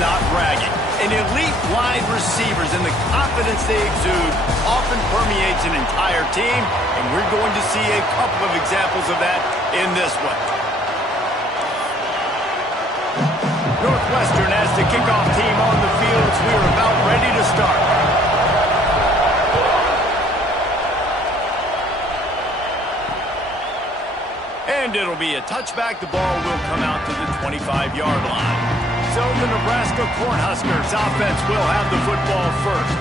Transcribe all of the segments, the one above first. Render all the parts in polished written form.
not bragging. An elite wide receivers and the confidence they exude often permeates an entire team, and we're going to see a couple of examples of that in this one. Northwestern has the kickoff team on the field as we are about ready to start. And it'll be a touchback. The ball will come out to the 25-yard line. So the Nebraska Cornhuskers offense will have the football first.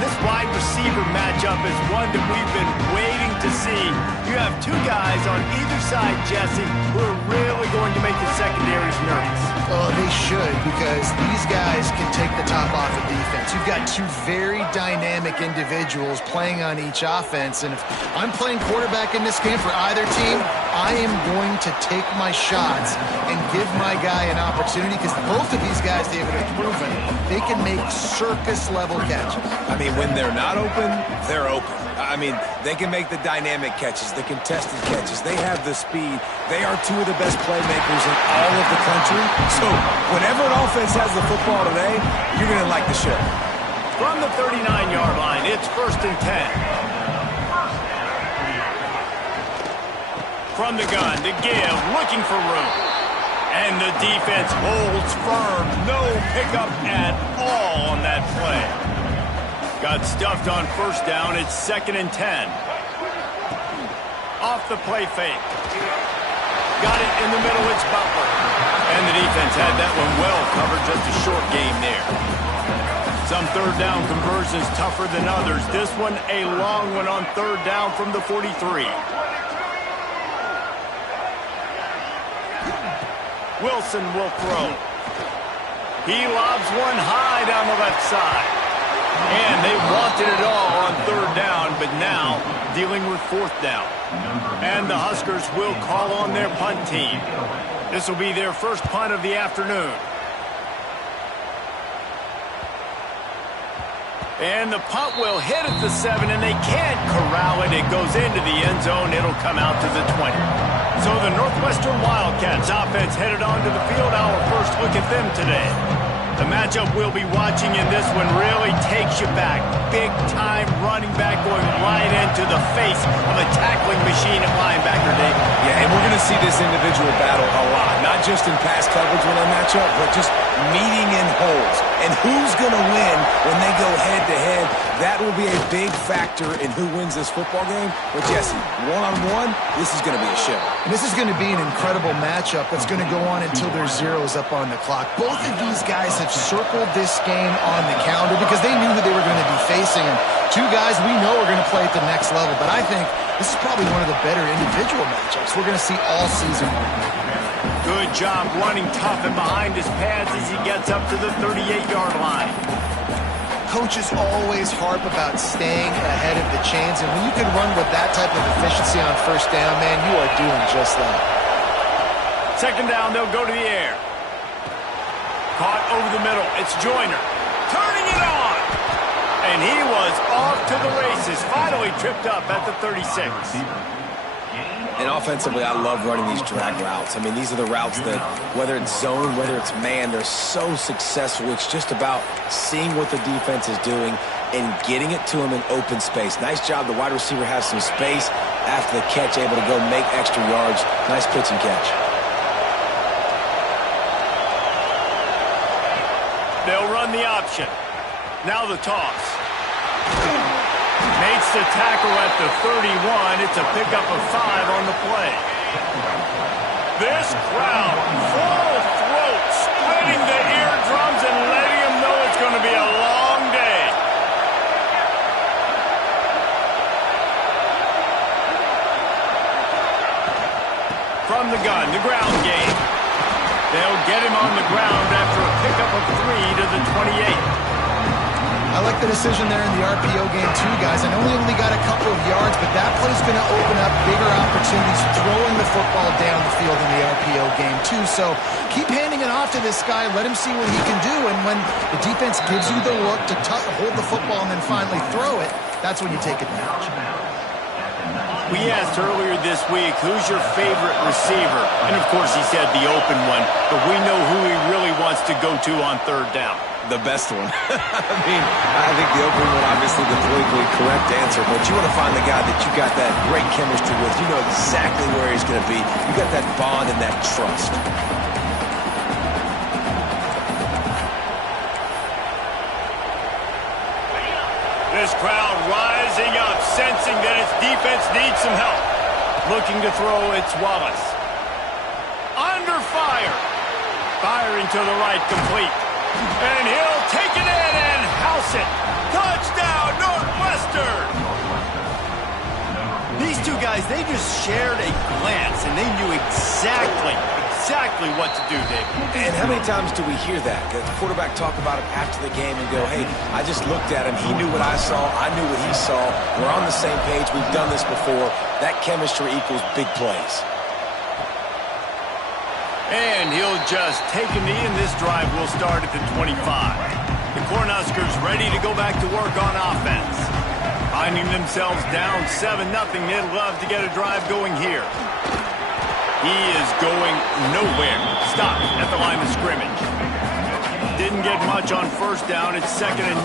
This wide receiver matchup is one that we've been waiting to see. You have two guys on either side, Jesse, who are really going to make the secondaries nervous. Oh, they should, because these guys can take the top off of defense. You've got two very dynamic individuals playing on each offense, and if I'm playing quarterback in this game for either team, I am going to take my shots and give my guy an opportunity, because both of these guys, David, have proven they can make circus-level catches. I mean, when they're not open, they're open. I mean, they can make the dynamic catches, the contested catches. They have the speed. They are two of the best playmakers in all of the country. So whenever an offense has the football today, you're going to like the show. From the 39-yard line, it's 1st and 10. From the gun to give, looking for room. And the defense holds firm. No pickup at all on that play. Got stuffed on 1st down. It's 2nd and 10. Off the play fake. Got it in the middle. It's Butler. And the defense had that one well covered. Just a short game there. Some 3rd down conversions tougher than others. This one a long one on 3rd down from the 43. Wilson will throw. He lobs one high down the left side. And they wanted it all on 3rd down, but now dealing with 4th down. And the Huskers will call on their punt team. This will be their first punt of the afternoon. And the punt will hit at the 7, and they can't corral it. It goes into the end zone. It'll come out to the 20. So the Northwestern Wildcats offense headed onto the field. Our first look at them today. The matchup we'll be watching in this one really takes you back. Big-time running back going right into the face of a tackling machine at linebacker, Dave. Yeah, and we're going to see this individual battle a lot. Not just in pass coverage when they match up, but just meeting in holes. And who's going to win when they go head-to-head? That will be a big factor in who wins this football game. But, Jesse, one-on-one, this is going to be a show. And this is going to be an incredible matchup that's going to go on until there's zeros up on the clock. Both of these guys have circled this game on the calendar because they knew who they were going to be facing. And two guys we know are going to play at the next level. But I think this is probably one of the better individual matchups we're going to see all season. Good job running tough and behind his pads as he gets up to the 38-yard line. Coaches always harp about staying ahead of the chains, and when you can run with that type of efficiency on 1st down, man, you are doing just that. 2nd down, they'll go to the air. Caught over the middle. It's Joyner. Turning it on. And he was off to the races. Finally tripped up at the 36. And offensively, I love running these drag routes. I mean, these are the routes that, whether it's zone, whether it's man, they're so successful. It's just about seeing what the defense is doing and getting it to him in open space. Nice job. The wide receiver has some space after the catch, able to go make extra yards. Nice pitch and catch. They'll run the option. Now the toss. Makes the tackle at the 31. It's a pickup of 5 on the play. This crowd, full throat, splitting the eardrums and letting them know it's going to be a long day. From the gun, the ground game. They'll get him on the ground after a pickup of 3 to the 28. I like the decision there in the RPO game too, guys. I know we only got a couple of yards, but that play's going to open up bigger opportunities throwing the football down the field in the RPO game too. So keep handing it off to this guy. Let him see what he can do. And when the defense gives you the look to hold the football and then finally throw it, that's when you take advantage. We asked earlier this week, who's your favorite receiver? And, of course, he said the open one, but we know who he really wants to go to on third down. The best one. I think the open one, obviously the politically correct answer, but you want to find the guy that you got that great chemistry with. You know exactly where he's going to be. You got that bond and that trust. This crowd rising up, sensing that its defense needs some help. Looking to throw, it's Wallace. Under fire. Firing to the right, complete. And he'll take it in and house it. Touchdown, Northwestern! These two guys, they just shared a glance, and they knew exactly what to do, Dave. And how many times do we hear that? The quarterback talk about it after the game and go, hey, I just looked at him. He knew what I saw. I knew what he saw. We're on the same page. We've done this before. That chemistry equals big plays. And he'll just take a knee, and this drive will start at the 25. The Cornhuskers ready to go back to work on offense. Finding themselves down 7-0, they'd love to get a drive going here. He is going nowhere. Stop at the line of scrimmage. Didn't get much on first down. It's 2nd and 9.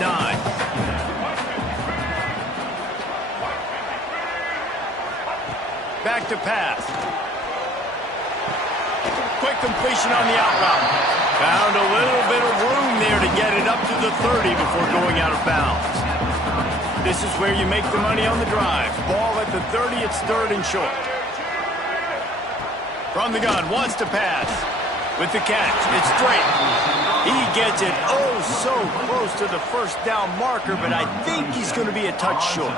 Back to pass. Quick completion on the out route. Found a little bit of room there to get it up to the 30 before going out of bounds. This is where you make the money on the drive. Ball at the 30, it's 3rd and short. From the gun, wants to pass. With the catch, it's straight. He gets it so close to the first down marker, but I think he's going to be a touch short.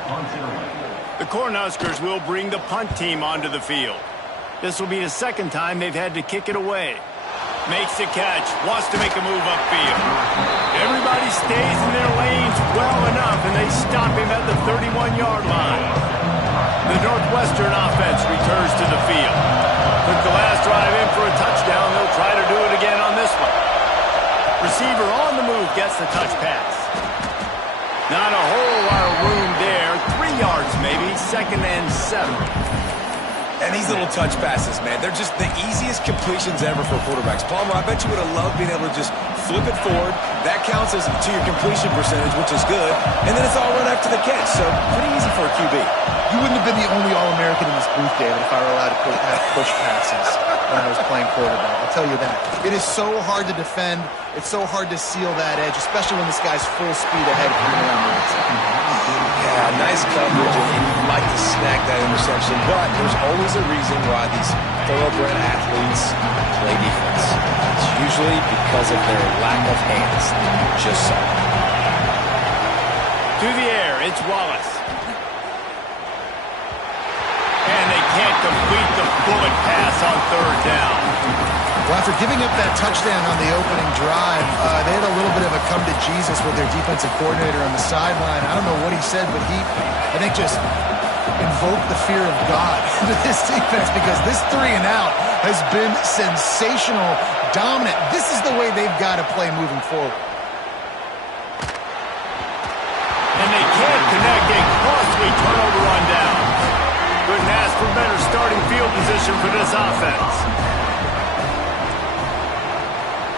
The Cornhuskers will bring the punt team onto the field. This will be the 2nd time they've had to kick it away. Makes the catch, wants to make a move upfield. Everybody stays in their lanes well enough, and they stop him at the 31-yard line. The Northwestern offense returns to the field. Took the last drive in for a touchdown. They'll try to do it again on this one. Receiver on the move gets the touch pass. Not a whole lot of room there. 3 yards maybe. 2nd and 7. And these little touch passes, man, they're just the easiest completions ever for quarterbacks. Palmer, I bet you would have loved being able to just flip it forward. That counts as to your completion percentage, which is good. And then it's all run after the catch, so pretty easy for a QB. You wouldn't have been the only All-American in this booth, David, if I were allowed to have push passes when I was playing quarterback. I'll tell you that. It is so hard to defend. It's so hard to seal that edge, especially when this guy's full speed ahead coming around the outside. Yeah, nice coverage, and you'd like to snag that interception, but there's always a reason why these thoroughbred athletes play defense. It's usually because of their lack of hands. Just so. To the air, it's Wallace. And they can't complete the bullet pass on 3rd down. Well, after giving up that touchdown on the opening drive, they had a little bit of a come to Jesus with their defensive coordinator on the sideline. I don't know what he said, but he, I think, just invoked the fear of God into this defense, because this 3 and out has been sensational, dominant. This is the way they've got to play moving forward. And they can't connect. A costly turnover on down. Couldn't ask for better starting field position for this offense.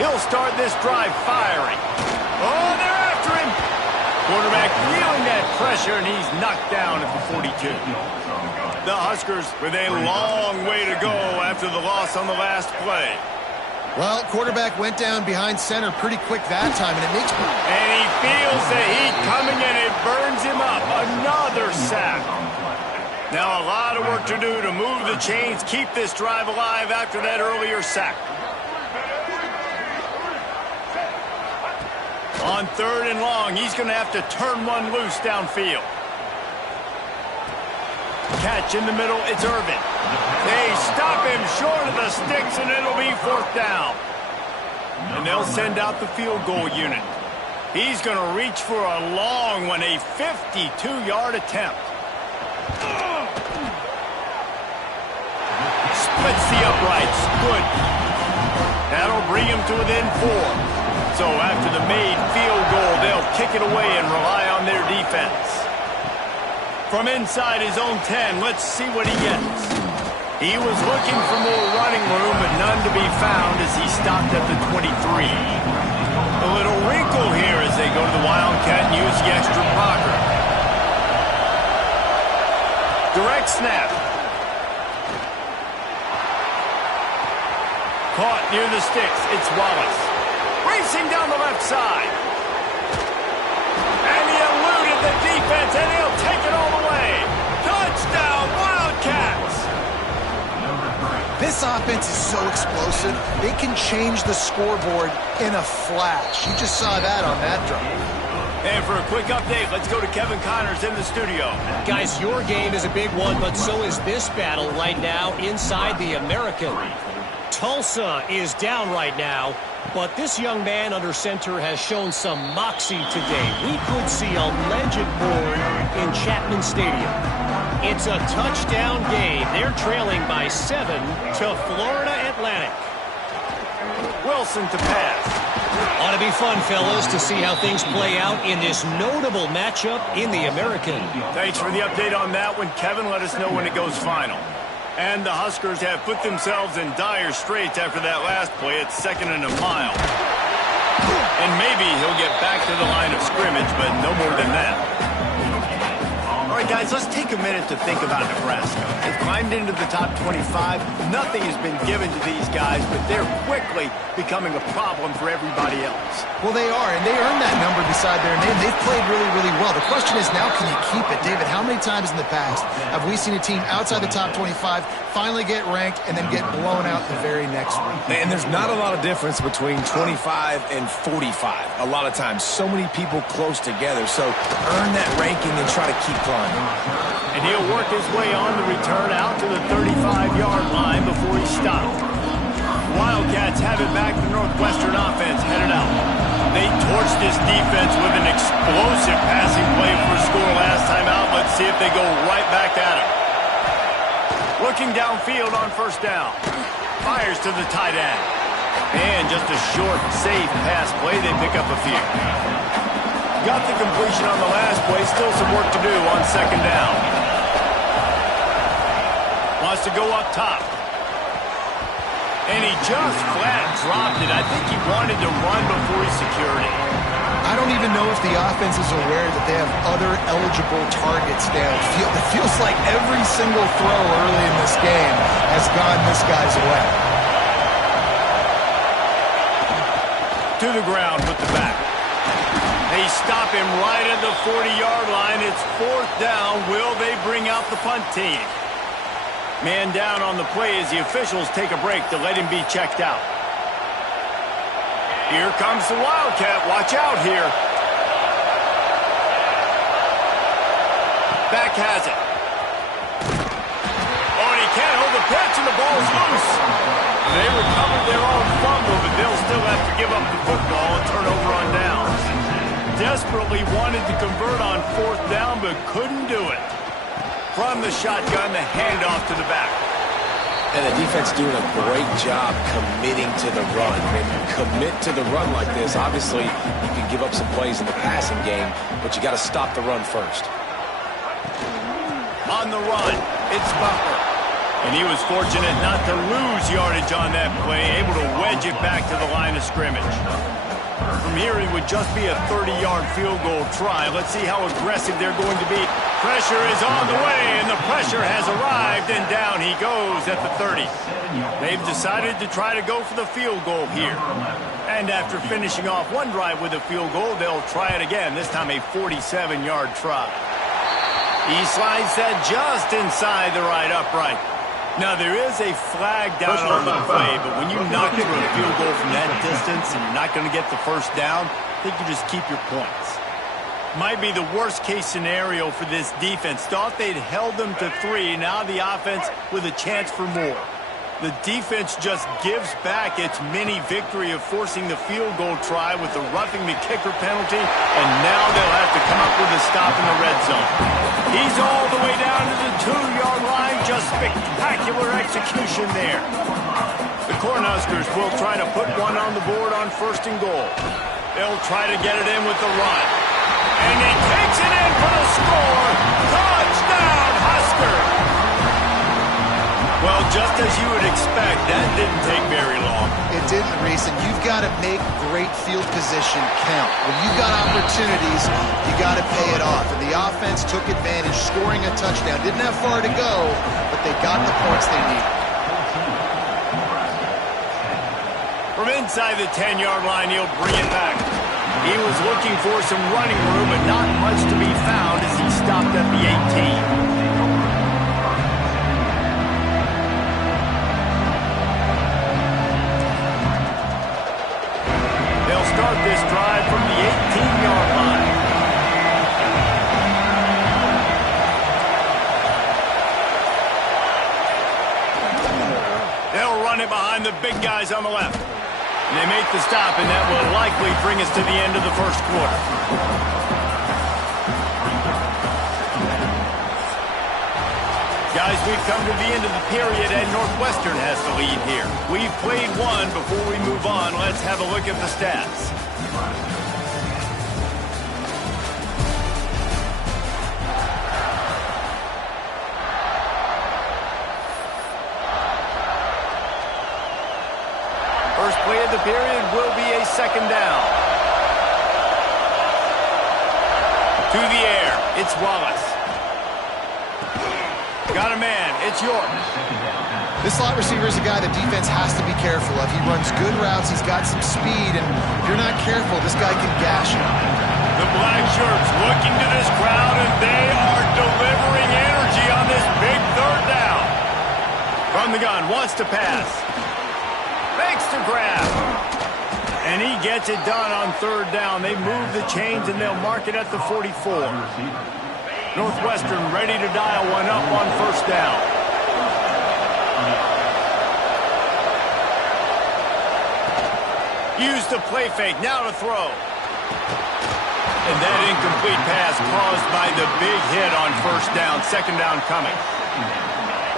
He'll start this drive firing. Oh, they're after him. Quarterback feeling that pressure, and he's knocked down at the 42. The Huskers with a long way to go after the loss on the last play. Well, quarterback went down behind center pretty quick that time, and it makes... And he feels the heat coming, and it burns him up. Another sack. Now a lot of work to do to move the chains, keep this drive alive after that earlier sack. On 3rd and long, he's going to have to turn one loose downfield. Catch in the middle, it's Irvin. They stop him short of the sticks, and it'll be 4th down. And they'll send out the field goal unit. He's going to reach for a long one, a 52-yard attempt. Splits the uprights, good. That'll bring him to within 4. So after the made field goal, they'll kick it away and rely on their defense. From inside his own 10, let's see what he gets. He was looking for more running room, but none to be found as he stopped at the 23. A little wrinkle here as they go to the Wildcat and use the extra blocker. Direct snap. Caught near the sticks. It's Wallace. Racing down the left side. And he eluded the defense, and he'll take it all the way. Touchdown, Wildcats! This offense is so explosive, they can change the scoreboard in a flash. You just saw that on that drive. And for a quick update, let's go to Kevin Connors in the studio. Guys, your game is a big one, but so is this battle right now inside the American. Tulsa is down right now, but this young man under center has shown some moxie today. We could see a legend born in Chapman Stadium. It's a touchdown game. They're trailing by 7 to Florida Atlantic. Wilson to pass. Ought to be fun, fellas, to see how things play out in this notable matchup in the American. Thanks for the update on that one, Kevin. Let us know when it goes final. And the Huskers have put themselves in dire straits after that last play. It's 2nd and a mile. And maybe he'll get back to the line of scrimmage, but no more than that. All right, guys, let's take a minute to think about Nebraska. They've climbed into the top 25. Nothing has been given to these guys, but they're quickly becoming a problem for everybody else. Well, they are, and they earned that number beside their name. They've played really, really well. The question is, now can you keep it? David, how many times in the past have we seen a team outside the top 25 finally get ranked and then get blown out the very next week? And there's not a lot of difference between 25 and 45. A lot of times, so many people close together. So earn that ranking and try to keep climbing. And he'll work his way on the return out to the 35-yard line before he stopped. Wildcats have it back. The Northwestern offense headed out. They torched this defense with an explosive passing play for a score last time out. Let's see if they go right back at him. Looking downfield on first down. Fires to the tight end. And just a short, safe pass play. They pick up a few. Got the completion on the last play. Still some work to do on second down. Wants to go up top. And he just flat dropped it. I think he wanted to run before he secured it. I don't even know if the offense is aware that they have other eligible targets downfield. It feels like every single throw early in this game has gone this guy's way. To the ground with the back. They stop him right at the 40-yard line. It's 4th down. Will they bring out the punt team? Man down on the play as the officials take a break to let him be checked out. Here comes the Wildcat. Watch out here. Back has it. Oh, and he can't hold the pitch, and the ball's loose. They recovered their own fumble, but they'll still have to give up the football and turn over on downs. Desperately wanted to convert on 4th down, but couldn't do it. From the shotgun, the handoff to the back. And the defense doing a great job committing to the run. When you commit to the run like this, obviously you can give up some plays in the passing game, but you got to stop the run first. On the run, it's Butler. And he was fortunate not to lose yardage on that play, able to wedge it back to the line of scrimmage. From here, it would just be a 30-yard field goal try. Let's see how aggressive they're going to be. Pressure is on the way, and the pressure has arrived, and down he goes at the 30. They've decided to try to go for the field goal here. And after finishing off one drive with a field goal, they'll try it again, this time a 47-yard try. He slides that just inside the right upright. Now, there is a flag down on the play, but when you knock through a field goal from that distance and you're not going to get the first down, I think you just keep your points. Might be the worst-case scenario for this defense. Thought they'd held them to 3. Now the offense with a chance for more. The defense just gives back its mini victory of forcing the field goal try with the roughing the kicker penalty, and now they'll have to come up with a stop in the red zone. He's all the way down to the 2-yard line. Just spectacular execution there. The Cornhuskers will try to put one on the board on 1st and goal. They'll try to get it in with the run. And he takes it in for the score. Touchdown, Husker! Well, just as you would expect, that didn't take very long. It didn't, Reese, and you've got to make great field position count. When you've got opportunities, you got to pay it off. And the offense took advantage, scoring a touchdown. Didn't have far to go, but they got the points they needed. From inside the 10-yard line, he'll bring it back. He was looking for some running room, but not much to be found as he stopped at the 18. They'll start this drive from the 18-yard line. They'll run it behind the big guys on the left. And they make the stop, and that will likely bring us to the end of the first quarter. Guys, we've come to the end of the period, and Northwestern has the lead here. We've played one. Before we move on, let's have a look at the stats. First play of the period will be a second down. To the air, it's Wallace. Got a man, it's York. This slot receiver is a guy the defense has to be careful of. He runs good routes, he's got some speed, and if you're not careful, this guy can gash you. The black shirts looking to this crowd, and they are delivering energy on this big third down. From the gun, wants to pass. Makes the grab. And he gets it done on third down. They move the chains, and they'll mark it at the 44. Northwestern ready to dial one up on first down. Use the play fake, now to throw. And that incomplete pass caused by the big hit on first down. Second down coming.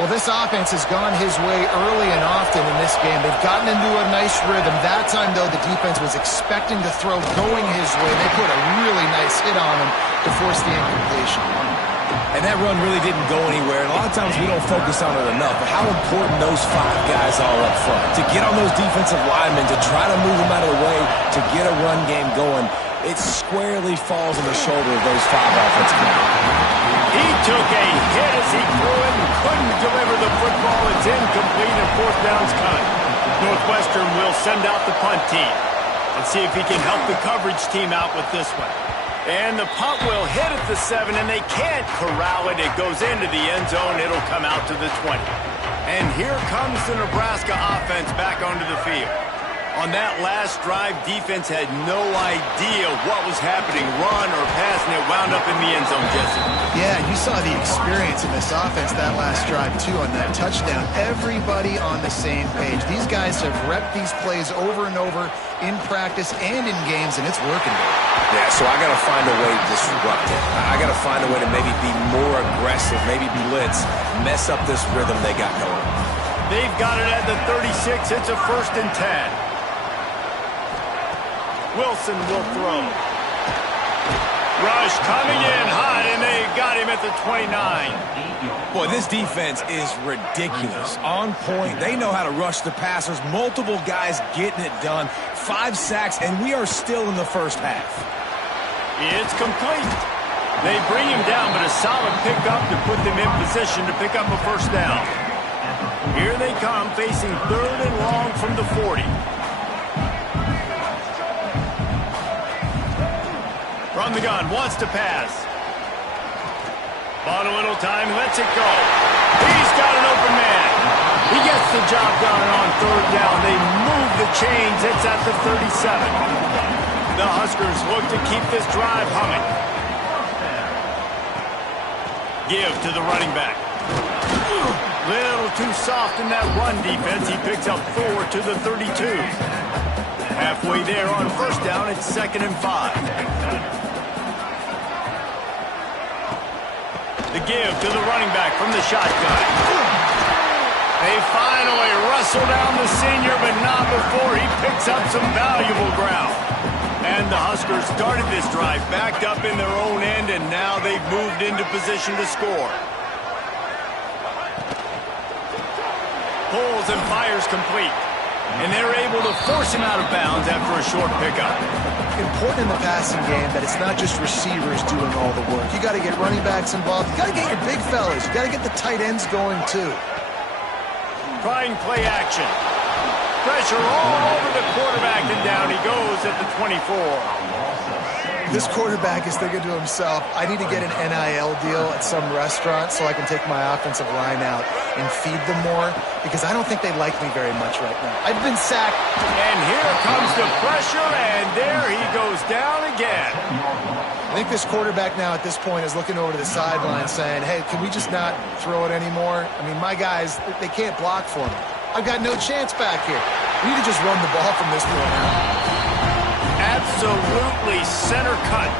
Well, this offense has gone his way early and often in this game. They've gotten into a nice rhythm. That time, though, the defense was expecting to throw going his way. They put a really nice hit on him to force the incompletion. And that run really didn't go anywhere. And a lot of times we don't focus on it enough. But how important those five guys are up front. To get on those defensive linemen, to try to move them out of the way, to get a run game going, it squarely falls on the shoulder of those five offensive linemen. He took a hit as he threw it and couldn't deliver the football. It's incomplete and fourth down's coming. Northwestern will send out the punt team. Let's see if he can help the coverage team out with this one. And the punt will hit at the 7, and they can't corral it. It goes into the end zone. It'll come out to the 20. And here comes the Nebraska offense back onto the field. On that last drive, defense had no idea what was happening, run or pass, and it wound up in the end zone, Jesse. Yeah, you saw the experience in this offense that last drive, too, on that touchdown. Everybody on the same page. These guys have repped these plays over and over in practice and in games, and it's working. Yeah, so I got to find a way to disrupt it. I got to find a way to maybe be more aggressive, maybe blitz, mess up this rhythm they got going. They've got it at the 36. It's a 1st and 10. Wilson will throw. Rush coming in hot, and they got him at the 29. Boy, this defense is ridiculous. On point. They know how to rush the passers. Multiple guys getting it done. 5 sacks, and we are still in the first half. It's complete. They bring him down, but a solid pickup to put them in position to pick up a first down. Here they come, facing 3rd and long from the 40. From the gun, wants to pass. Bought a little time, lets it go. He's got an open man. He gets the job done on 3rd down. They move the chains. It's at the 37. The Huskers look to keep this drive humming. Give to the running back. Little too soft in that run defense. He picks up 4 to the 32. Halfway there on first down, it's 2nd and 5. The give to the running back from the shotgun. They finally wrestle down the senior, but not before he picks up some valuable ground. And the Huskers started this drive backed up in their own end, and now they've moved into position to score. Pulls and fires complete. And they're able to force him out of bounds after a short pickup. Important in the passing game that it's not just receivers doing all the work. You got to get running backs involved. You got to get your big fellas. You got to get the tight ends going too. Trying play action. Pressure all over the quarterback, and down he goes at the 24. This quarterback is thinking to himself, I need to get an NIL deal at some restaurant so I can take my offensive line out and feed them more, because I don't think they like me very much right now. I've been sacked. And here comes the pressure, and there he goes down again. I think this quarterback now at this point is looking over to the sideline saying, hey, can we just not throw it anymore? I mean, my guys, they can't block for me. I've got no chance back here. We need to just run the ball from this point on. Absolutely center cut.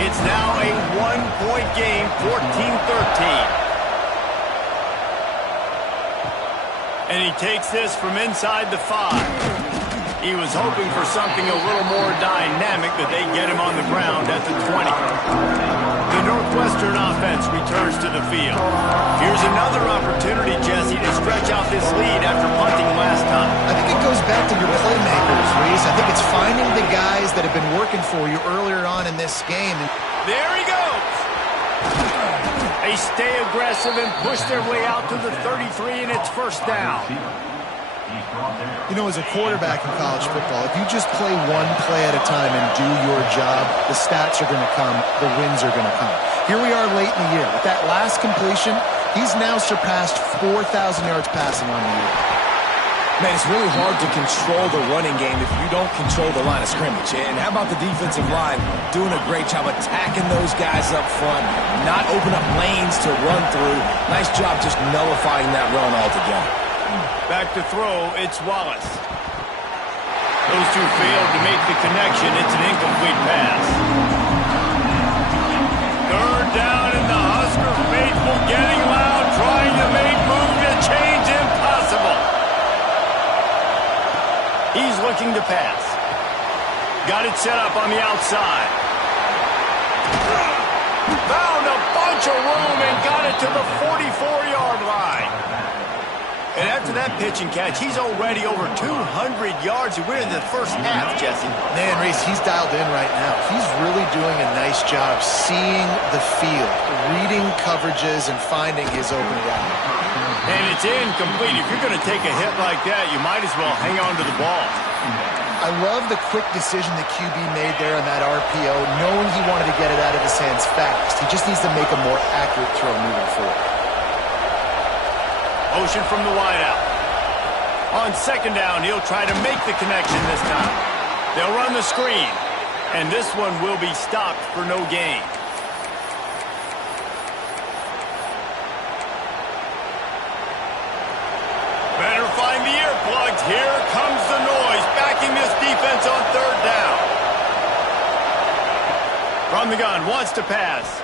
It's now a one-point game, 14-13. And he takes this from inside the 5. He was hoping for something a little more dynamic, that they get him on the ground at the 20. The Northwestern offense returns to the field. Here's another opportunity, Jesse, to stretch out this lead after punting last time. I think it goes back to your playmakers, Reese. I think it's finding the guys that have been working for you earlier on in this game. There he goes. They stay aggressive and push their way out to the 33, and it's first down. You know, as a quarterback in college football, if you just play one play at a time and do your job, the stats are going to come, the wins are going to come. Here we are late in the year. With that last completion, he's now surpassed 4,000 yards passing on the year. Man, it's really hard to control the running game if you don't control the line of scrimmage. And how about the defensive line doing a great job attacking those guys up front, not open up lanes to run through. Nice job just nullifying that run altogether. Back to throw, it's Wallace. Those two failed to make the connection. It's an incomplete pass. Third down, and the Husker faithful getting loud, trying to make move to change impossible. He's looking to pass. Got it set up on the outside. Found a bunch of room and got it to the 44-yard line. And after that pitch and catch, he's already over 200 yards. We're in the first half, Jesse. Man, Reese, he's dialed in right now. He's really doing a nice job seeing the field, reading coverages, and finding his open guy. And it's incomplete. If you're going to take a hit like that, you might as well hang on to the ball. I love the quick decision the QB made there on that RPO, knowing he wanted to get it out of his hands fast. He just needs to make a more accurate throw moving forward. Motion from the wideout. On second down, he'll try to make the connection this time. They'll run the screen, and this one will be stopped for no gain. Better find the earplugs. Here comes the noise, backing this defense on third down. From the gun, wants to pass.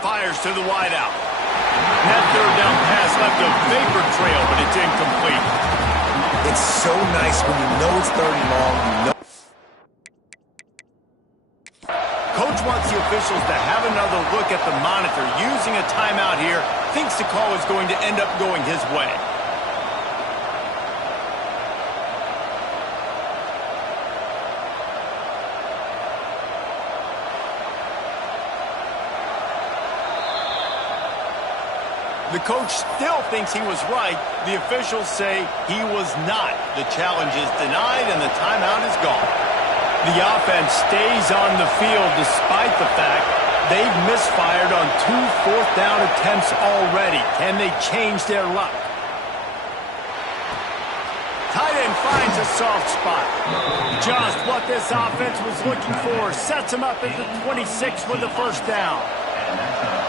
Fires to the wideout. And that third down pass left a vapor trail, but it's incomplete. It's so nice when you know it's third and long. You know. Coach wants the officials to have another look at the monitor. Using a timeout here, thinks the call is going to end up going his way. The coach still thinks he was right. The officials say he was not. The challenge is denied, and the timeout is gone. The offense stays on the field despite the fact they've misfired on 2 fourth-down attempts already. Can they change their luck? Tight end finds a soft spot. Just what this offense was looking for. Sets him up at the 26 with the first down.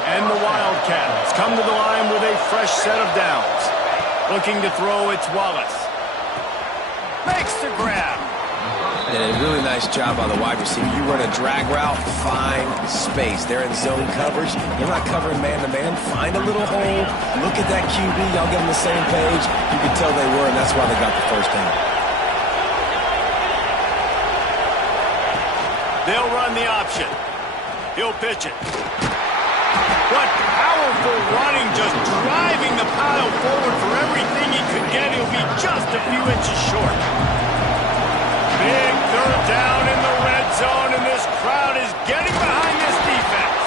And the Wildcats come to the line with a fresh set of downs. Looking to throw, it's Wallace. Makes the grab. And a really nice job by the wide receiver. You run a drag route, find space. They're in zone coverage. They're not covering man-to-man. Find a little hole. Look at that QB. Y'all get on the same page. You can tell they were, and that's why they got the first down. They'll run the option. He'll pitch it. What powerful running, just driving the pile forward for everything he could get. He'll be just a few inches short. Big third down in the red zone, and this crowd is getting behind this defense.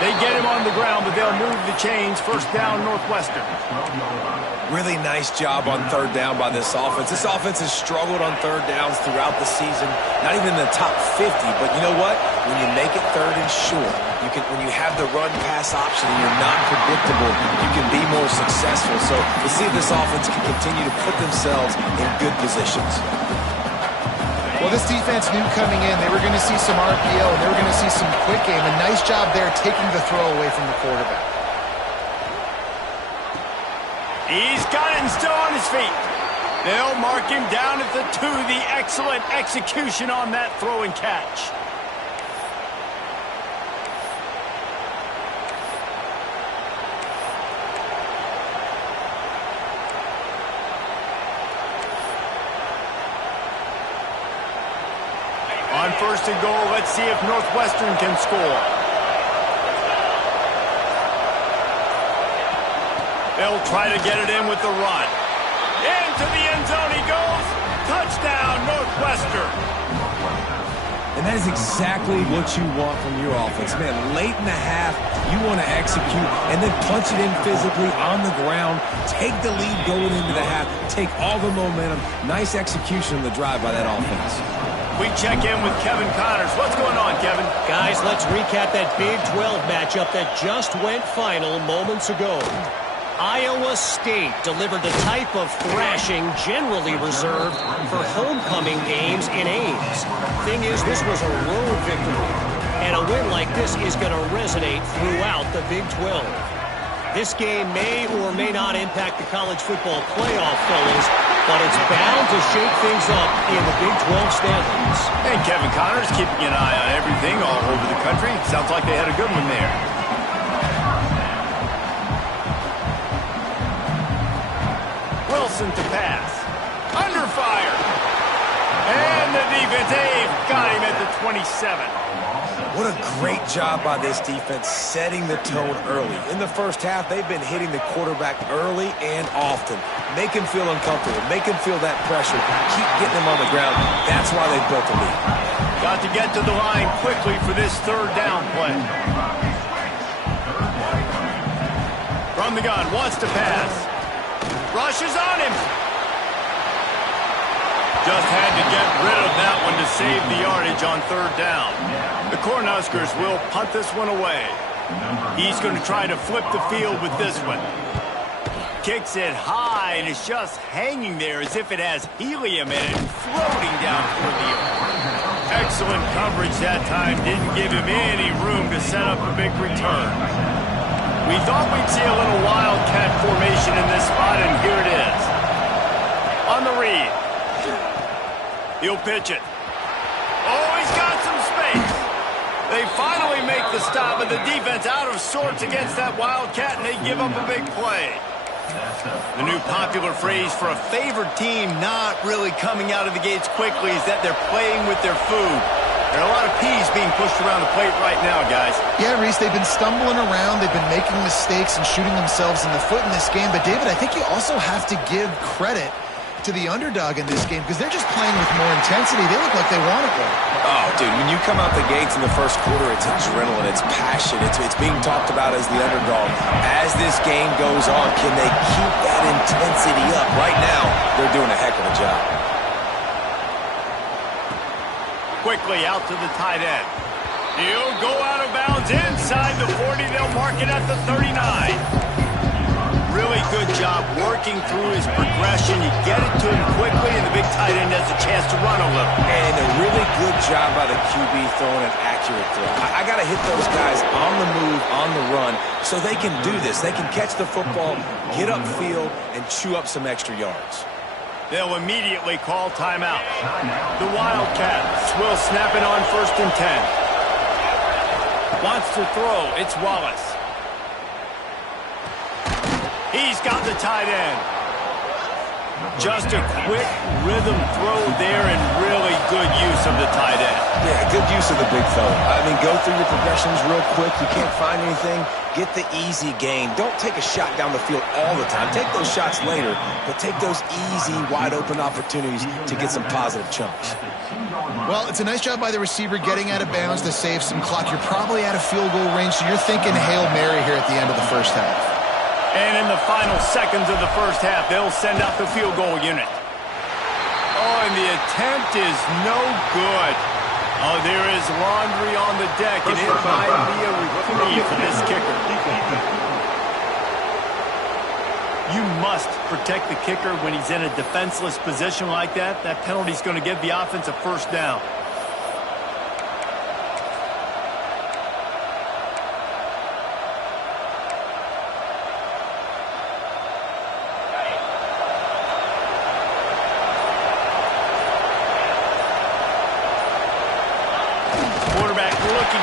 They get him on the ground, but they'll move the chains. First down, Northwestern. Really nice job on third down by this offense. This offense has struggled on third downs throughout the season. Not even in the top 50, but you know what? When you make it third and short, when you have the run-pass option and you're not predictable, you can be more successful. So we'll see if this offense can continue to put themselves in good positions. Well, this defense knew coming in they were going to see some RPO and they were going to see some quick game. A nice job there taking the throw away from the quarterback. He's got it and still on his feet. They'll mark him down at the 2. The excellent execution on that throw and catch. On first and goal, let's see if Northwestern can score. They'll try to get it in with the run. Into the end zone he goes. Touchdown, Northwestern. And that is exactly what you want from your offense. Man, late in the half, you want to execute and then punch it in physically on the ground. Take the lead going into the half. Take all the momentum. Nice execution on the drive by that offense. We check in with Kevin Connors. What's going on, Kevin? Guys, let's recap that Big 12 matchup that just went final moments ago. Iowa State delivered the type of thrashing generally reserved for homecoming games in Ames. Thing is, this was a road victory, and a win like this is going to resonate throughout the Big 12. This game may or may not impact the college football playoff, fellas, but it's bound to shake things up in the Big 12 standings. And Kevin Connors keeping an eye on everything all over the country. Sounds like they had a good one there. Wilson to pass. Under fire. And the defense, they've got him at the 27. What a great job by this defense setting the tone early. In the first half, they've been hitting the quarterback early and often. Make him feel uncomfortable. Make him feel that pressure. Keep getting him on the ground. That's why they built the lead. Got to get to the line quickly for this third down play. From the gun, wants to pass. Rushes on him. Just had to get rid of that one to save the yardage on third down. The Cornhuskers will punt this one away. He's going to try to flip the field with this one. Kicks it high, and it's just hanging there as if it has helium in it, floating down toward the earth. Excellent coverage that time. Didn't give him any room to set up a big return. We thought we'd see a little wildcat formation in this spot, and here it is. On the read. He'll pitch it. Oh, he's got some space. They finally make the stop, but the defense out of sorts against that wildcat, and they give up a big play. The new popular phrase for a favored team not really coming out of the gates quickly is that they're playing with their food. There are a lot of peas being pushed around the plate right now, guys. Yeah, Reese, they've been stumbling around. They've been making mistakes and shooting themselves in the foot in this game. But, David, I think you also have to give credit to the underdog in this game because they're just playing with more intensity. They look like they want it more. Oh, dude, when you come out the gates in the first quarter, it's adrenaline, it's passion, it's being talked about as the underdog. As this game goes on, can they keep that intensity up? Right now, they're doing a heck of a job. Quickly out to the tight end. He'll go out of bounds inside the 40. They'll mark it at the 39. Really good job working through his progression. You get it to him quickly, and the big tight end has a chance to run a little. And a really good job by the QB throwing an accurate throw. I got to hit those guys on the move, on the run, so they can do this. They can catch the football, get upfield, and chew up some extra yards. They'll immediately call timeout. The Wildcats will snap it on 1st and 10. Wants to throw. It's Wallace. He's got the tight end. Just a quick rhythm throw there and really good use of the tight end. Yeah, good use of the big fella. I mean, go through your progressions real quick. You can't find anything, get the easy gain. Don't take a shot down the field all the time. Take those shots later, but take those easy, wide-open opportunities to get some positive chunks. Well, it's a nice job by the receiver getting out of bounds to save some clock. You're probably out of field goal range, so you're thinking Hail Mary here at the end of the first half. And in the final seconds of the first half, they'll send out the field goal unit. Oh, and the attempt is no good. Oh, there is laundry on the deck, and it might be a reprieve for this kicker. You must protect the kicker when he's in a defenseless position like that. That penalty is going to give the offense a first down.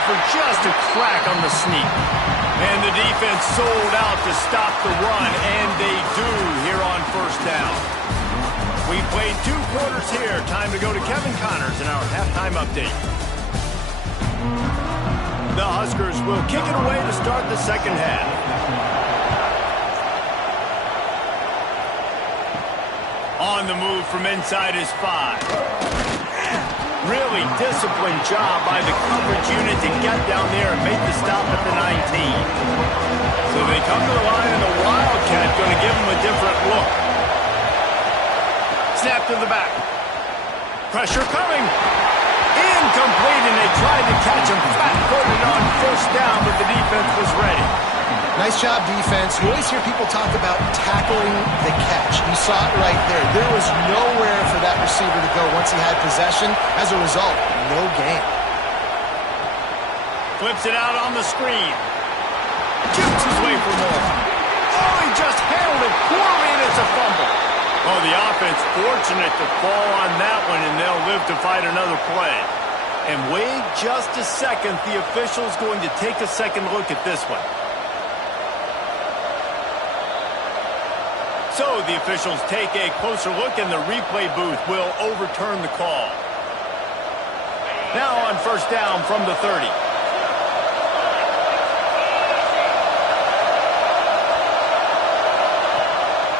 For just a crack on the sneak. And the defense sold out to stop the run, and they do here on first down. We played 2 quarters here. Time to go to Kevin Connors in our halftime update. The Huskers will kick it away to start the second half. On the move from inside is 5. Really disciplined job by the coverage unit to get down there and make the stop at the 19. So they come to the line, and the Wildcat going to give them a different look. Snap to the back. Pressure coming. Incomplete, and they tried to catch him flat-footed on first down, but the defense was ready. Nice job, defense. You always hear people talk about tackling the catch. You saw it right there. There was nowhere for that receiver to go once he had possession. As a result, no gain. Flips it out on the screen. Jukes his way for more. Oh, he just handled it poorly, and it's a fumble. Oh, the offense fortunate to fall on that one, and they'll live to fight another play. And wait just a second. The official's going to take a second look at this one. So the officials take a closer look, and the replay booth will overturn the call. Now on first down from the 30.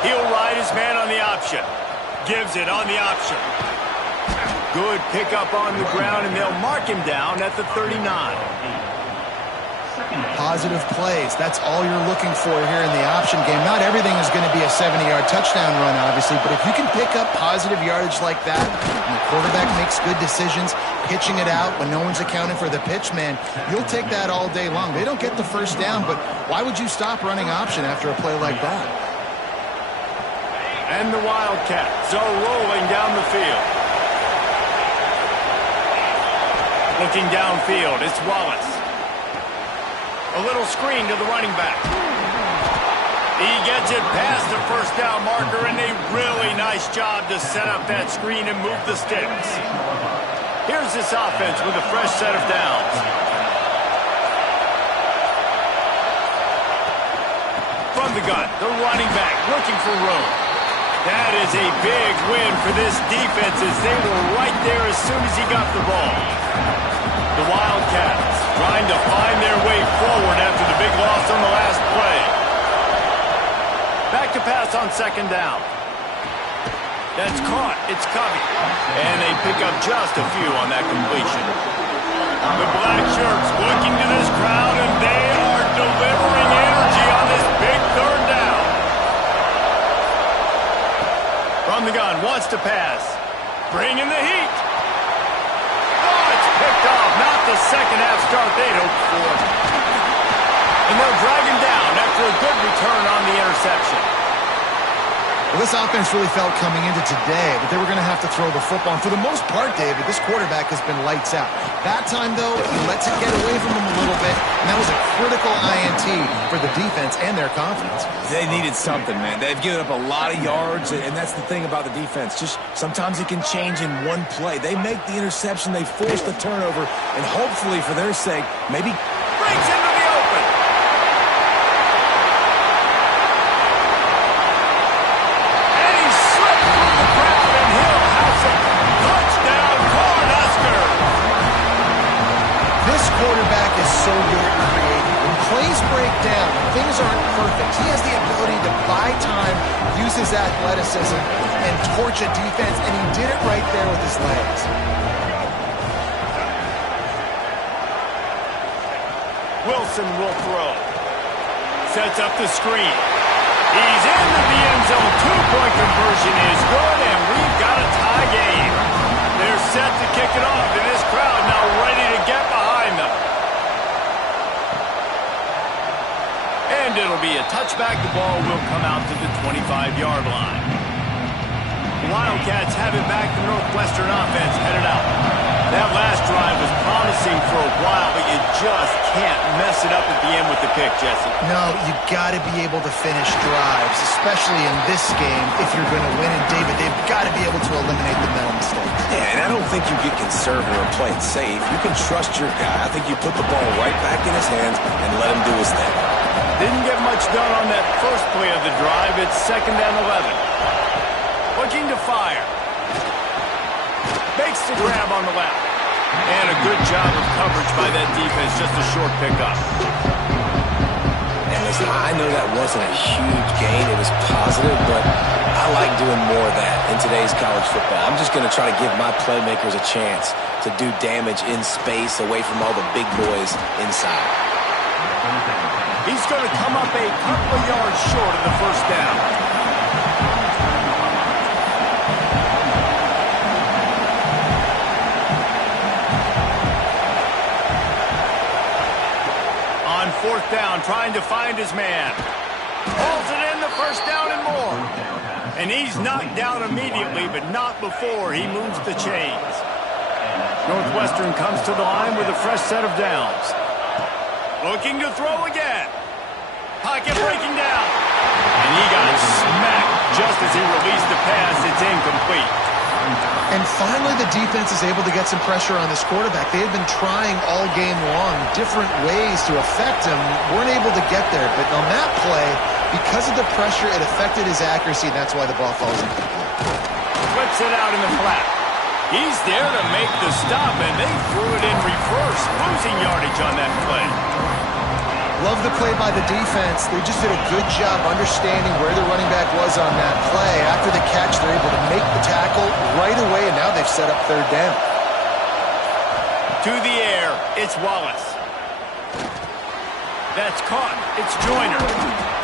He'll ride his man on the option. Gives it on the option. Good pickup on the ground, and they'll mark him down at the 39. Positive plays. That's all you're looking for here in the option game. Not everything is going to be a 70-yard touchdown run, obviously, but if you can pick up positive yardage like that, and the quarterback makes good decisions, pitching it out when no one's accounting for the pitch, man, you'll take that all day long. They don't get the first down, but why would you stop running option after a play like that? And the Wildcats are rolling down the field. Looking downfield, it's Wallace. A little screen to the running back. He gets it past the first down marker, and a really nice job to set up that screen and move the sticks. Here's this offense with a fresh set of downs. From the gun, the running back looking for room. That is a big win for this defense, as they were right there as soon as he got the ball. The Wildcats trying to find their way forward after the big loss on the last play. Back to pass on second down. That's caught. It's Covey. And they pick up just a few on that completion. The black shirts looking to this crowd, and they are delivering energy on this big third down. From the gun, wants to pass. Bringing the heat. Picked off, not the second half start they'd hoped for. And they'll drag him down after a good return on the interception. Well, this offense really felt coming into today that they were going to have to throw the football. And for the most part, David, this quarterback has been lights out. That time, though, he lets it get away from him a little bit, and that was a critical INT for the defense and their confidence. They needed something, man. They've given up a lot of yards, and that's the thing about the defense. Just sometimes it can change in one play. They make the interception, they force the turnover, and hopefully, for their sake, maybe breaks into the open. And he slipped This quarterback is so good at creating. When plays break down, when things aren't perfect, he has the ability to buy time, use his athleticism, and torch a defense, and he did it right there with his legs. Wilson will throw. Sets up the screen. He's into the end zone. Two-point conversion is good, and we've got a tie game. They're set to kick it off, and this crowd now ready to get behind them. And it'll be a touchback. The ball will come out to the 25-yard line. The Wildcats have it back. The Northwestern offense headed out. That last drive was promising for a while, but you just can't mess it up at the end with the pick, Jesse. No, you got to be able to finish drives, especially in this game if you're going to win. And David, they've got to be able to eliminate the mental mistakes. Yeah, and I don't think you get conservative or play it safe. You can trust your guy. I think you put the ball right back in his hands and let him do his thing. Didn't get much done on that first play of the drive. It's 2nd and 11. Looking to fire. Makes the grab on the left. And a good job of coverage by that defense. Just a short pickup. And listen, I know that wasn't a huge gain. It was positive, but I like doing more of that in today's college football. I'm just going to try to give my playmakers a chance to do damage in space away from all the big boys inside. He's going to come up a couple of yards short of the first down. On 4th down, trying to find his man. Pulls it in, the first down and more. And he's knocked down immediately, but not before he moves the chains. Northwestern comes to the line with a fresh set of downs. Looking to throw again. Pocket breaking down. And he got smacked just as he released the pass. It's incomplete. And finally, the defense is able to get some pressure on this quarterback. They had been trying all game long different ways to affect him. Weren't able to get there. But on that play, because of the pressure, it affected his accuracy, and that's why the ball falls incomplete. Flips it out in the flat. He's there to make the stop, and they threw it in reverse, losing yardage on that play. Love the play by the defense. They just did a good job understanding where the running back was on that play. After the catch, they're able to make the tackle right away, and now they've set up 3rd down. To the air, it's Wallace. That's caught. It's Joyner.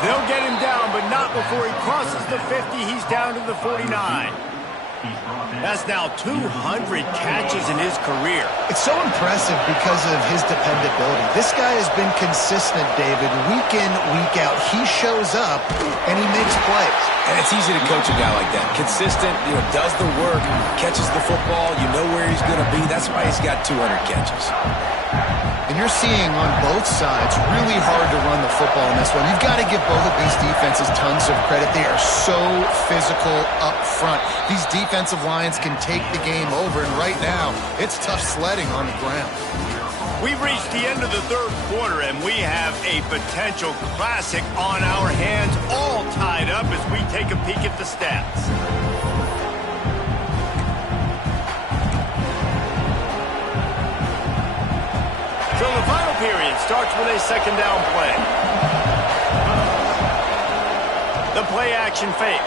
They'll get him down, but not before he crosses the 50. He's down to the 49. That's now 200 catches in his career. It's so impressive because of his dependability. This guy has been consistent, David, week in, week out. He shows up, and he makes plays. And it's easy to coach a guy like that. Consistent, does the work, catches the football, you know where he's going to be. That's why he's got 200 catches. And you're seeing on both sides really hard to run the football in this one. You've got to give both of these defenses tons of credit. They are so physical up front. These defensive lines can take the game over, and right now, it's tough sledding on the ground. We've reached the end of the 3rd quarter, and we have a potential classic on our hands, all tied up as we take a peek at the stats. So the final period starts with a 2nd down play. The play action fake.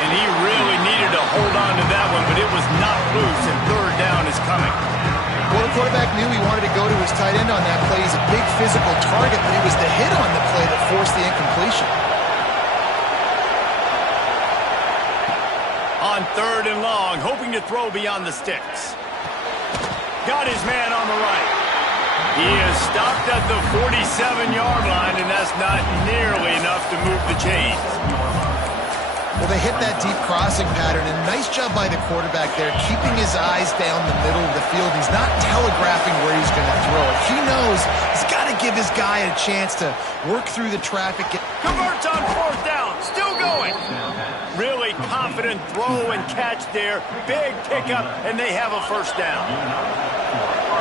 And he really needed to hold on to that one, but it was not loose, and 3rd down is coming. Well, the quarterback knew he wanted to go to his tight end on that play. He's a big physical target, but it was the hit on the play that forced the incompletion. On 3rd and long, hoping to throw beyond the sticks. Got his man on the right. He is stopped at the 47-yard line, and that's not nearly enough to move the chains. Well, they hit that deep crossing pattern, and nice job by the quarterback there, keeping his eyes down the middle of the field. He's not telegraphing where he's going to throw it. He knows he's got to give his guy a chance to work through the traffic. Converts on 4th down, still going. Really confident throw and catch there. Big pickup, and they have a 1st down.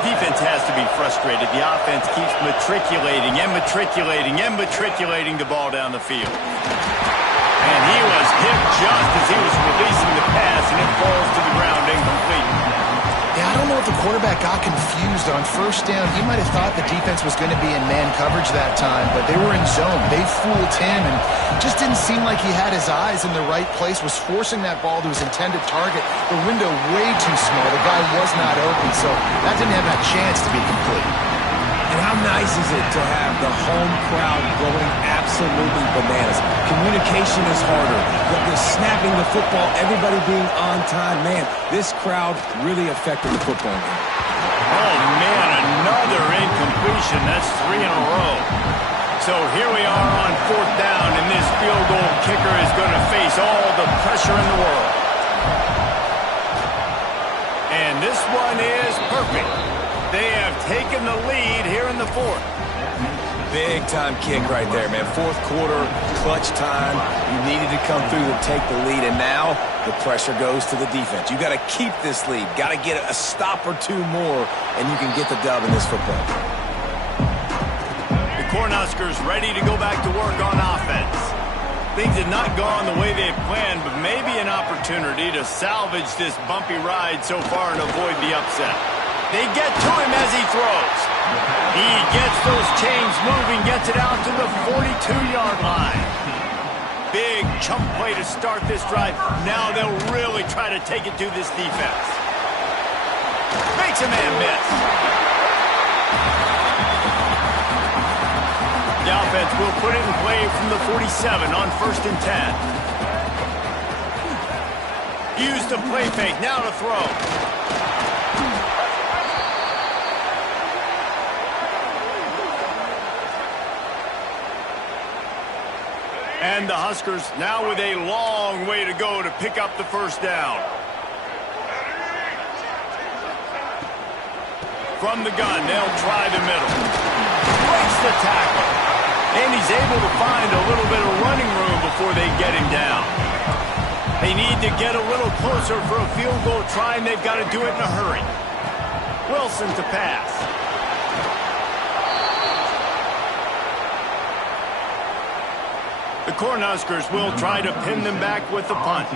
Defense has to be frustrated. The offense keeps matriculating the ball down the field. And he was hit just as he was releasing the pass, and it falls to the ground incomplete. Yeah, I I don't know if the quarterback got confused on first down. He might have thought the defense was going to be in man coverage that time, but they were in zone. They fooled him and just didn't seem like he had his eyes in the right place, was forcing that ball to his intended target. The window way too small. The guy was not open, so that didn't have that chance to be complete. And how nice is it to have the home crowd going absolutely bananas? Communication is harder. The snapping the football, everybody being on time. Man, this crowd really affected the football game. Oh, man, another incompletion. That's 3 in a row. So here we are on 4th down, and this field goal kicker is going to face all the pressure in the world. And this one is perfect. They have taken the lead here in the 4th. Big time kick right there, man. 4th quarter, clutch time. You needed to come through to take the lead, and now the pressure goes to the defense. You got to keep this lead. Got to get a stop or two more, and you can get the dub in this football. The Cornhuskers ready to go back to work on offense. Things had not gone the way they had planned, but maybe an opportunity to salvage this bumpy ride so far and avoid the upset. They get to him as he throws. He gets those chains moving, gets it out to the 42-yard line. Big chunk play to start this drive. Now they'll really try to take it to this defense. Makes a man miss. The offense will put it in play from the 47 on 1st and 10. Use the play fake, now to throw. And the Huskers now with a long way to go to pick up the 1st down. From the gun, they'll try the middle. Breaks the tackle. And he's able to find a little bit of running room before they get him down. They need to get a little closer for a field goal try, and they've got to do it in a hurry. Wilson to pass. The Cornhuskers will try to pin them back with the punt.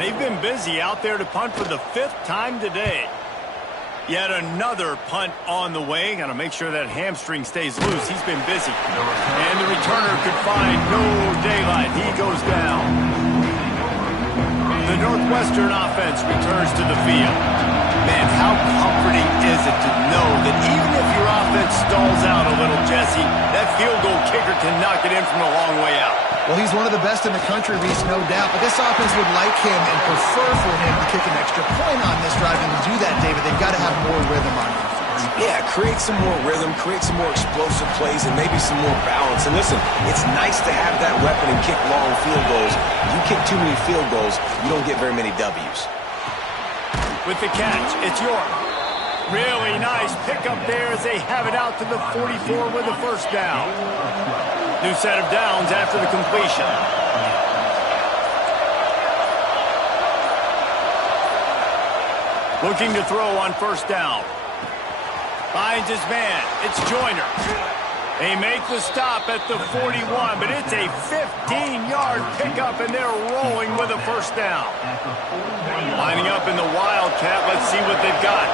They've been busy out there to punt for the 5th time today. Yet another punt on the way. Got to make sure that hamstring stays loose. He's been busy. And the returner could find no daylight. He goes down. The Northwestern offense returns to the field. Man, how comforting is it to know that even if your offense stalls out a little, Jesse, that field goal kicker can knock it in from a long way out. Well, he's one of the best in the country, Reese, no doubt. But this offense would like him and prefer for him to kick an extra point on this drive. And to do that, David, they've got to have more rhythm on offense. Yeah, create some more rhythm, create some more explosive plays, and maybe some more balance. And listen, it's nice to have that weapon and kick long field goals. If you kick too many field goals, you don't get very many W's. With the catch, it's York. Really nice pickup there as they have it out to the 44 with a 1st down. New set of downs after the completion. Looking to throw on 1st down. Finds his man. It's Joyner. They make the stop at the 41, but it's a 15-yard pickup, and they're rolling with a 1st down. Lining up in the Wildcat. Let's see what they've got.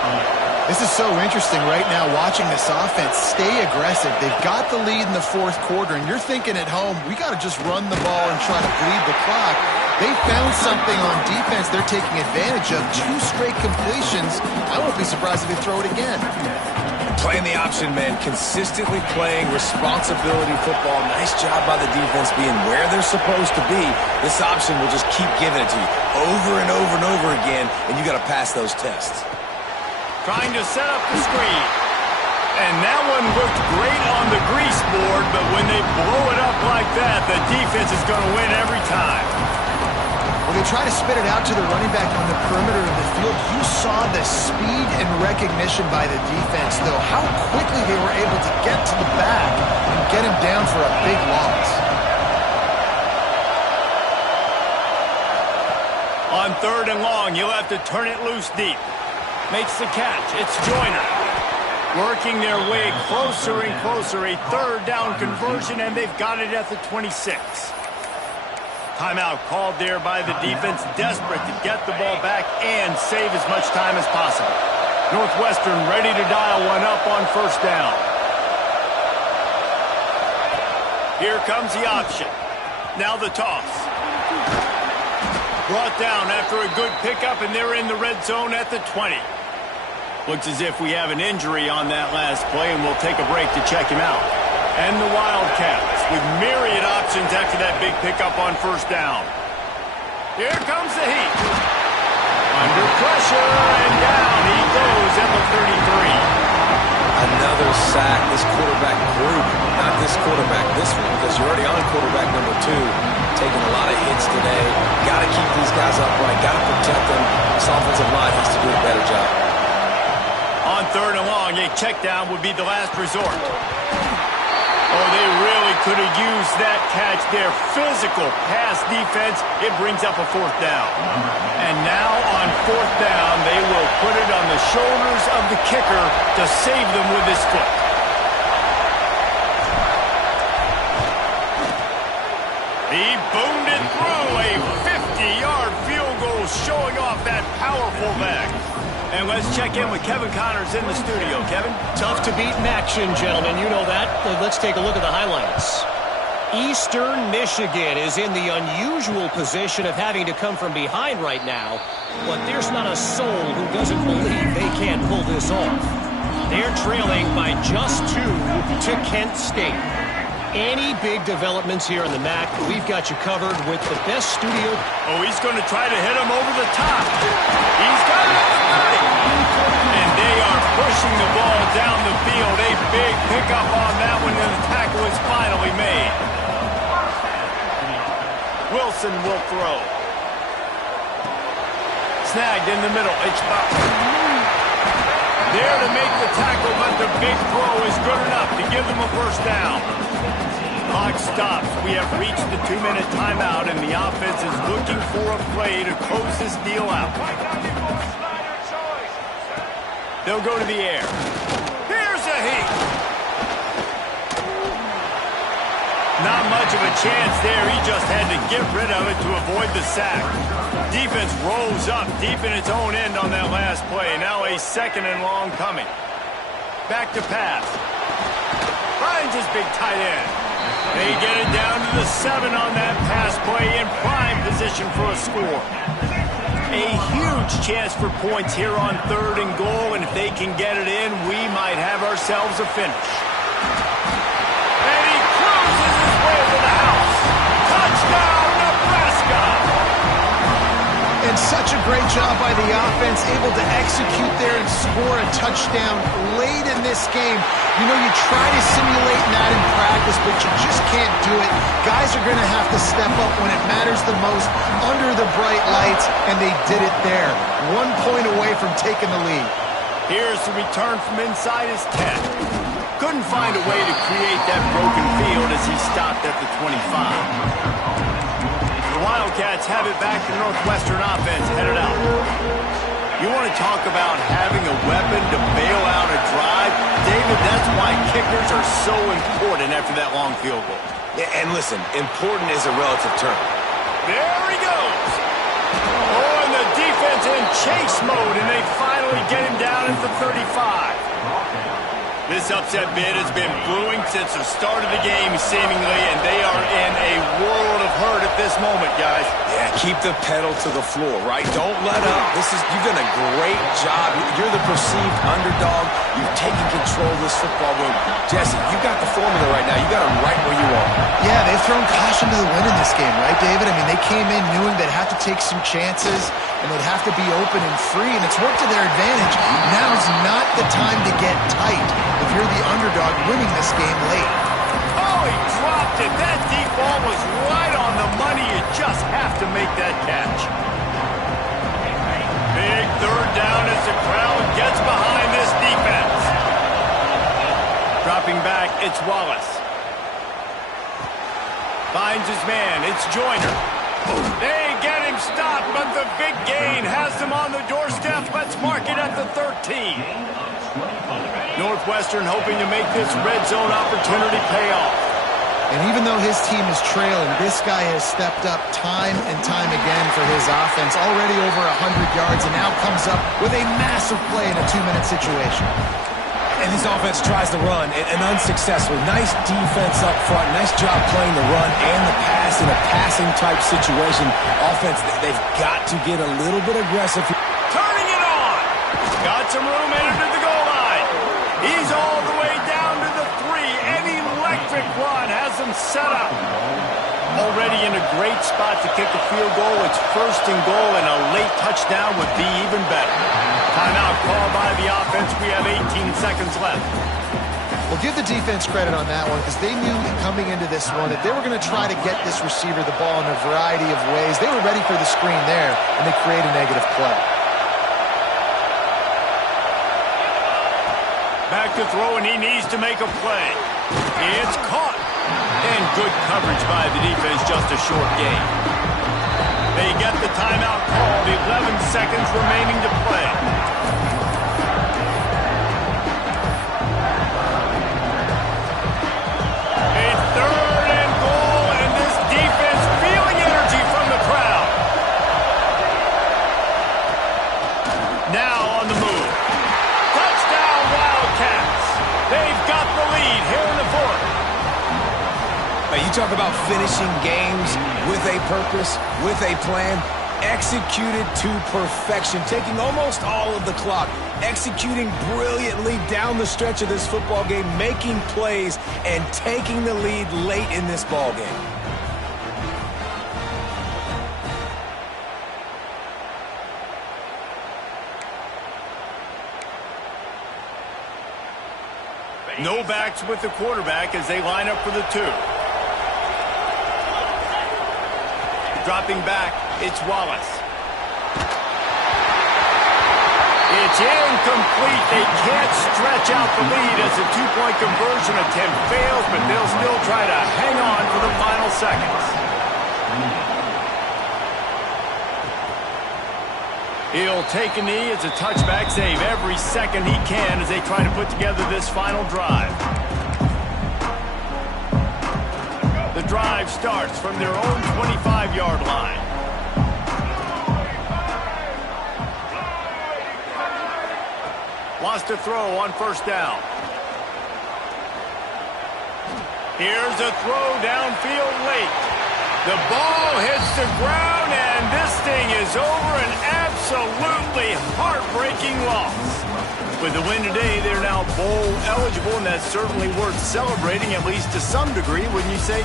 This is so interesting right now watching this offense stay aggressive. They've got the lead in the 4th quarter, and you're thinking at home, we got to just run the ball and try to bleed the clock. They found something on defense they're taking advantage of. 2 straight completions. I won't be surprised if they throw it again. Playing the option, man. Consistently playing responsibility football. Nice job by the defense being where they're supposed to be. This option will just keep giving it to you over and over and over again, and you got to pass those tests. Trying to set up the screen. And that one looked great on the grease board, but when they blow it up like that, the defense is going to win every time. When they try to spit it out to the running back on the perimeter of the field, you saw the speed and recognition by the defense, though, how quickly they were able to get to the back and get him down for a big loss. On 3rd and long, you'll have to turn it loose deep. Makes the catch. It's Joyner. Working their way closer and closer. A 3rd down conversion, and they've got it at the 26. Timeout called there by the defense. Desperate to get the ball back and save as much time as possible. Northwestern ready to dial one up on first down. Here comes the option. Now the toss. Brought down after a good pickup, and they're in the red zone at the 20. Looks as if we have an injury on that last play, and we'll take a break to check him out. And the Wildcats with myriad options after that big pickup on first down. Here comes the heat. Under pressure, and down he goes at the 33. Another sack. This quarterback group, not this quarterback, this one, because you're already on quarterback number 2, taking a lot of hits today. Got to keep these guys upright, got to protect them. This offensive line has to do a better job. On third and long, a check down would be the last resort. Oh, they really could have used that catch there. Physical pass defense. It brings up a fourth down. And now on fourth down, they will put it on the shoulders of the kicker to save them with his foot. He boomed it through. A 50-yard field goal showing off that powerful leg. And let's check in with Kevin Connors in the studio. Kevin? Tough to beat in action, gentlemen. You know that. Let's take a look at the highlights. Eastern Michigan is in the unusual position of having to come from behind right now, but there's not a soul who doesn't believe they can't pull this off. They're trailing by just 2 to Kent State. Any big developments here in the MAC, we've got you covered with the best studio. Oh, he's going to try to hit him over the top. He's got it at the 30. And they are pushing the ball down the field. A big pickup on that one, and the tackle is finally made. Wilson will throw. Snagged in the middle. It's there to make the tackle, but the big throw is good enough to give them a first down. Clock stops. We have reached the 2-minute timeout, and the offense is looking for a play to close this deal out. They'll go to the air. Here's a heat. Not much of a chance there. He just had to get rid of it to avoid the sack. Defense rolls up deep in its own end on that last play. Now a second and long coming. Back to pass. Finds his big tight end. They get it down to the 7 on that pass play in prime position for a score. A huge chance for points here on third and goal, and if they can get it in, we might have ourselves a finish. And he cruises his way to the house. Touchdown, Nebraska! And such a great job by the offense, able to execute there and score a touchdown late in this game. You know, you try to simulate that in practice, but you just can't do it. Guys are going to have to step up when it matters the most under the bright lights, and they did it there. 1 point away from taking the lead. Here's the return from inside his 10. Couldn't find a way to create that broken field as he stopped at the 25. The Wildcats have it back to Northwestern offense headed out. You want to talk about having a weapon to bail out a drive? David, that's why kickers are so important after that long field goal. Yeah, and listen, important is a relative term. There he goes. Oh, and the defense in chase mode, and they finally get him down at the 35. This upset bid has been brewing since the start of the game, seemingly, and they are in a world of hurt at this moment, guys. Yeah, keep the pedal to the floor, right? Don't let up. You've done a great job. You're the perceived underdog. You've taken control of this football room. Jesse, you got the formula right now. You got them right where you are. Yeah, they've thrown caution to the wind in this game, right, David? I mean, they came in knowing they'd have to take some chances, and they'd have to be open and free, and it's worked to their advantage. Now's not the time to get tight if you're the underdog winning this game late. Oh, he dropped it. That deep ball was right on the money. You just have to make that catch. Big third down as the crowd gets behind this defense. Dropping back, it's Wallace. Finds his man, it's Joyner. They get him stopped, but the big gain has them on the doorstep. Let's mark it at the 13. Northwestern hoping to make this red zone opportunity pay off. And even though his team is trailing, this guy has stepped up time and time again for his offense, already over 100 yards, and now comes up with a massive play in a 2-minute situation. And this offense tries to run, and unsuccessfully. Nice defense up front. Nice job playing the run and the pass in a passing-type situation. Offense, they've got to get a little bit aggressive. Turning it on. Got some room headed to the goal line. He's all the way down to the 3. An electric run has him set up. Already in a great spot to kick a field goal. It's 1st and goal, and a late touchdown would be even better. Timeout called by the offense. We have 18 seconds left. Well, give the defense credit on that one because they knew coming into this one that they were going to try to get this receiver the ball in a variety of ways. They were ready for the screen there, and they create a negative play. Back to throw, and he needs to make a play. It's caught. And good coverage by the defense, just a short gain. They get the timeout called, 11 seconds remaining to play. A 3rd and goal, and this defense feeling energy from the crowd. Now on the move. Touchdown Wildcats. They've got the lead here in the 4th. You talk about finishing games with a purpose, with a plan, executed to perfection, taking almost all of the clock, executing brilliantly down the stretch of this football game, making plays, and taking the lead late in this ball game. No backs with the quarterback as they line up for the 2. Dropping back, it's Wallace. It's incomplete. They can't stretch out the lead as the 2-point conversion attempt fails, but they'll still try to hang on for the final seconds. He'll take a knee as a touchback, save every second he can as they try to put together this final drive. The drive starts from their own 25-yard line. Wants to throw on 1st down. Here's a throw downfield late. The ball hits the ground, and this thing is over, an absolutely heartbreaking loss. With the win today, they're now bowl eligible, and that's certainly worth celebrating, at least to some degree, wouldn't you say, guys?